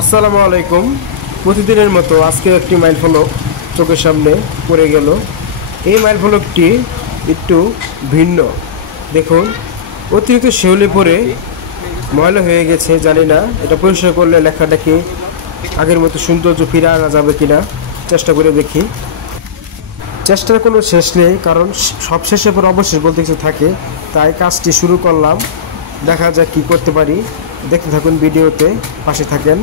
আসসালামু আলাইকুম। প্রতিদিনের মতো আজকে একটি মাইল ফলক চোখের সামনে পড়ে গেল। এই মাইল ফলকটি একটু ভিন্ন। দেখুন, অতিরিক্ত শেওলি পড়ে ময়লা হয়ে গেছে। জানি না এটা পরিষ্কার করলে লেখাটা কি আগের মতো সৌন্দর্য ফিরে আনা যাবে কিনা, চেষ্টা করে দেখি। চেষ্টার কোনো শেষ নেই, কারণ সব শেষের পর অবশ্যই বলতে কিছু থাকে। তাই কাজটি শুরু করলাম, দেখা যাক কি করতে পারি। দেখতে থাকুন, ভিডিওতে পাশে থাকেন।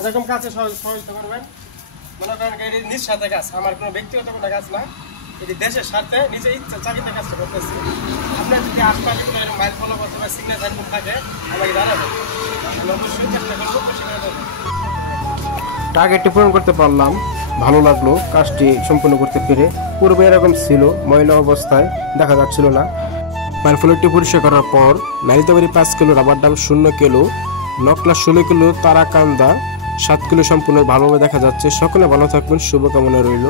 এরকম কাছে সহযোগিতা করবেন। মনে করেন এটি নিজ স্বার্থে কাজ, আমার কোনো ব্যক্তিগত কোনো কাজ না, এটি দেশের স্বার্থে নিজে ইচ্ছা চাকরিতে কাজটা করতেছি। আপনার যদি আশপাশে কোনো এরকম মাইল ফলো করতে বা সিগন্যাল সাইনবোর্ড থাকে আমাকে জানাবেন, আমি অবশ্যই চেষ্টা করবো খুশি করে দেবো। টার্গেটটি পূরণ করতে পারলাম, ভালো লাগলো কাজটি সম্পূর্ণ করতে পেরে। পূর্বে এরকম ছিল, ময়লা অবস্থায় দেখা যাচ্ছিল না। মাইল ফলকটি পরিষ্কার করার পর নারিতাবাড়ি 5 kilo, rubber Dam 0 kilo, Nakla 16 kilo, Tarakanda 7 kilo সম্পূর্ণ ভালোভাবে দেখা যাচ্ছে। সকলে ভালো থাকবেন, শুভকামনা রইল।